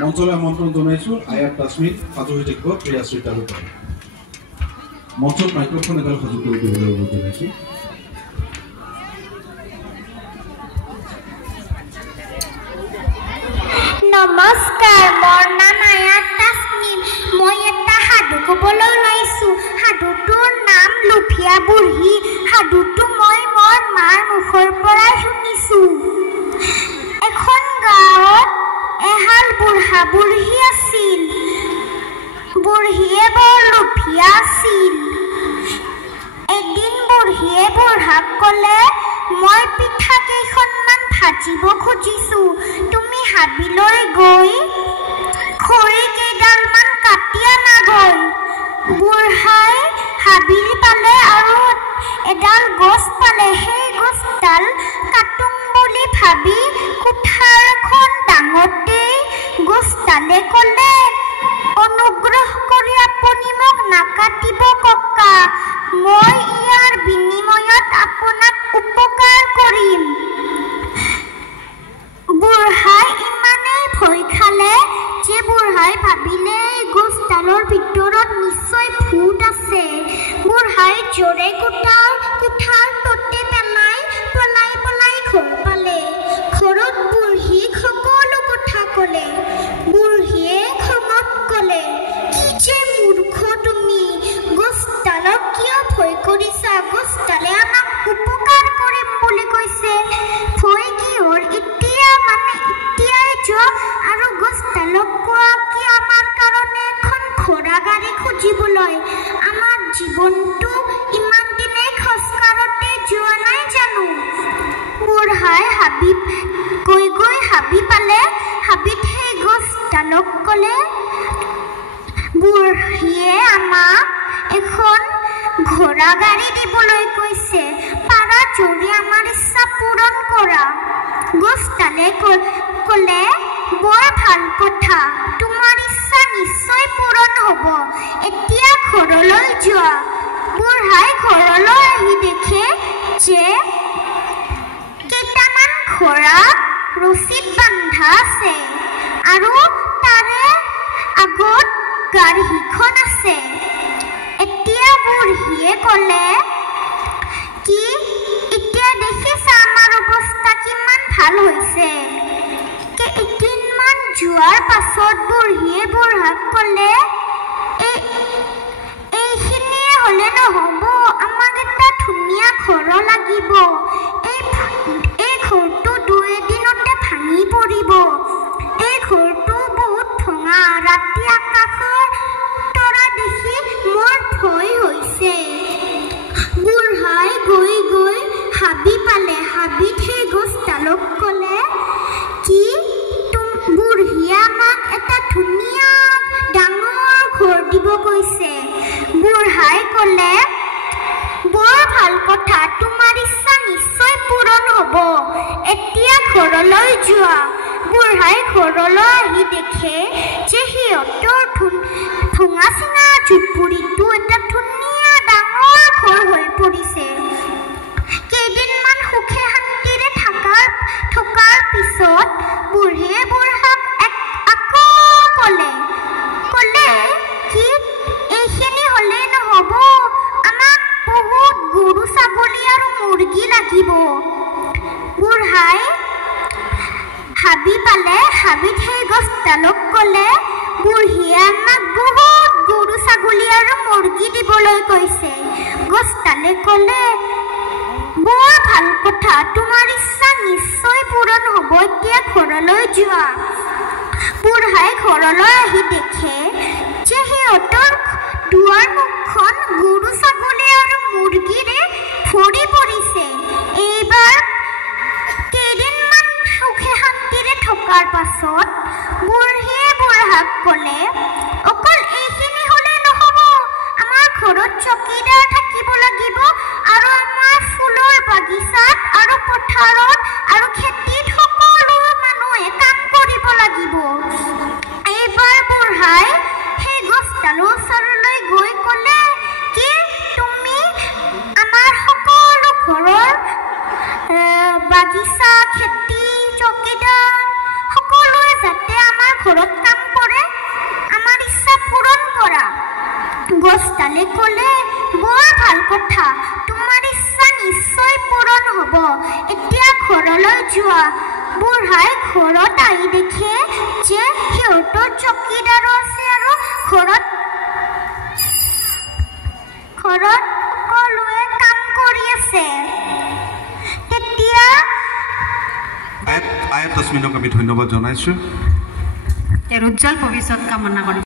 মঞ্চলৈ আমন্ত্ৰণ জনাইছোঁ আয়াৰ তাছমিন সাজু হৈ থাকিব প্ৰিয়াশ্ৰীতাৰ ওপৰত মঞ্চত মাইক্ৰফোন এডাল সাজু কৰি দিবলৈ অনুৰোধ জনাইছোঁ নমস্কাৰ মোৰ নাম আয়াৰ তাছমিন মই এটা সাধু ক'বলৈ ওলাইছোঁ সাধুটোৰ নাম লুভিয়া বুঢ়ী সাধুটো মই মোৰ মাৰ মুখৰ পৰা শুনিছোঁ এখন গাঁৱত এহাল বুঢ়া বুঢ়ী আছিল বুঢ়ীয়ে বৰ লুভিয়া আছিল এদিন বুঢ়ীয়ে বুঢ়াক ক'লে মই পিঠা কেইখনমান ভাজিব খুজিছোঁ তুমি হাবিলৈ গৈ খৰি কেইডালমান কাটি আনাগৈ বুঢ়াই হাবিল পালে আৰু এডাল গছ পালে সেই গছডাল কাটোং বুলি ভাবি কুঠাৰখন ডাঙতেই গছডালে ক'লে অনুগ্ৰহ কৰি আপুনি মোক নাকাটিব ককা মই ইয়াৰ বিনিময়ত আপোনাক উপকাৰ কৰিম বুঢ়াই ইমানেই ভয় খালে যে বুঢ়াই ভাবিলে গছডালৰ ভিতৰত নিশ্চয় ভূত আছে বুঢ়াই জোৰে কুঠাৰ ততে পেলাই পলাই ঘৰ পালে ঘৰত বুঢ়ীক সকলো কথা ক'লে বুঢ়ীয়ে খঙত ক'লে কি যে মূৰ্খ তুমি গছডালক কিয় ভয় কৰিছা গছডালে আমাক উপকাৰ কৰিম বুলি কৈছে ভয় কিহৰ এতিয়াই যোৱা আৰু গছডালক কোৱা কি আমাৰ কাৰণে এখন ঘোঁৰা গাড়ী খুজিবলৈ আমাৰ জীৱনটো ইমান দিনে খোজকাঢ়োতে যোৱা নাই জানো বুঢ়াই হাবি পালে হাবিত সেই গছডালক ক'লে বুঢ়ীয়ে আমাক এখন ঘোঁৰা গাড়ী দিবলৈ কৈছে পাৰা যদি আমাৰ ইচ্ছা পূৰণ কৰা গছডালে ক'লে বৰ ভাল কথা তোমাৰ ইচ্ছা নিশ্চয় পূৰণ হ'ব এতিয়া ঘৰলৈ যোৱা বুঢ়াই ঘৰলৈ আহি দেখে যে কেইটামান ঘোঁৰা ৰছীত বান্ধা আছে আৰু তাৰে আগত গাড়ীখন আছে এতিয়া বুঢ়ীয়ে ক'লে কি এতিয়া দেখিছা আমাৰ অৱস্থা কিমান ভাল হৈছে কেইদিনমান যোৱাৰ পাছত বুঢ়ীয়ে বুঢ়াক ক'লে এইখিনিয়ে হ'লে নহ'ব আমাক এটা ধুনীয়া ঘৰ লাগিব এই ঘৰটো 2 দিনতে ভাঙি পৰিব এই ঘৰটো বহুত ভঙা ৰাতি আকাশৰ তৰা দেখি মোৰ ভয় হৈছে বুঢ়াই গৈ হাবি পালে হাবিত সেই গছডালক ক'লে কি বুঢ়ীয়ে আমাক এটা ধুনীয়া ডাঙৰ ঘৰ দিব কৈছে বুঢ়াই ক'লে বৰ ভাল কথা তোমাৰ ইচ্ছা নিশ্চয় পূৰণ হ'ব এতিয়া ঘৰলৈ যোৱা বুঢ়াই ঘৰলৈ আহি দেখে যে সিহঁতৰ ভঙা চিঙা ঝুপৰিটো এটা ধুনীয়া ডাঙৰ ঘৰ হৈ পৰিছে কেইদিনমান সুখে শান্তিৰে থকাৰ পিছত বুঢ়ীয়ে বুঢ়াক আকৌ ক'লে কি এইখিনি হ'লে নহ'ব আমাক বহুত গৰু ছাগলী আৰু মুৰ্গী লাগিব বুঢ়াই হাবি পালে হাবিত সেই গছডালক ক'লে বুঢ়ীয়ে আমাক বহুত গৰু ছাগলী আৰু মুৰ্গী দিবলৈ কৈছে গছডালে ক'লে বৰ ভাল কথা তোমাৰ ইচ্ছা নিশ্চয় পূৰণ হ'ব এতিয়া ঘৰলৈ যোৱা বুঢ়াই ঘৰলৈ আহি দেখে যে সিহঁতৰ দুৱাৰ মুখখন গৰু ছাগলী আৰু মুৰ্গীৰে ভৰি পৰিছে এইবাৰ কেইদিনমান সুখে শান্তিৰে থকাৰ পাছত বুঢ়ীয়ে বুঢ়াক ক'লে অকল এইখিনি হ'লে নহ'ব আমাৰ ঘৰত চকীদাৰ থাকিব লাগিব আৰু আমাৰ ফুলৰ বাগিচাত আৰু পথাৰত আৰু খেতিত সকলো মানুহে কাম কৰিব লাগিব এইবাৰ বুঢ়াই সেই গছডালৰ ওচৰলৈ গৈ ক'লে কি তুমি আমাৰ সকলো ঘৰৰ বাগিচা খেতি চকীদাৰ সকলোৱে যাতে আমাৰ ঘৰত গছডালে ক'লে বৰ ভাল কথা তোমাৰ ইচ্ছা নিশ্চয় পূৰণ হ'ব এতিয়া ঘৰলৈ যোৱা বুঢ়াই ঘৰত আহি দেখে যে সিহঁতৰ চকীদাৰো আছে আৰু ঘৰত সকলোৱে কাম কৰি আছে তেতিয়া আয়াত তাসমিনক আমি ধন্যবাদ জনাইছোঁ উজ্জ্বল ভৱিষ্যত কামনা কৰিম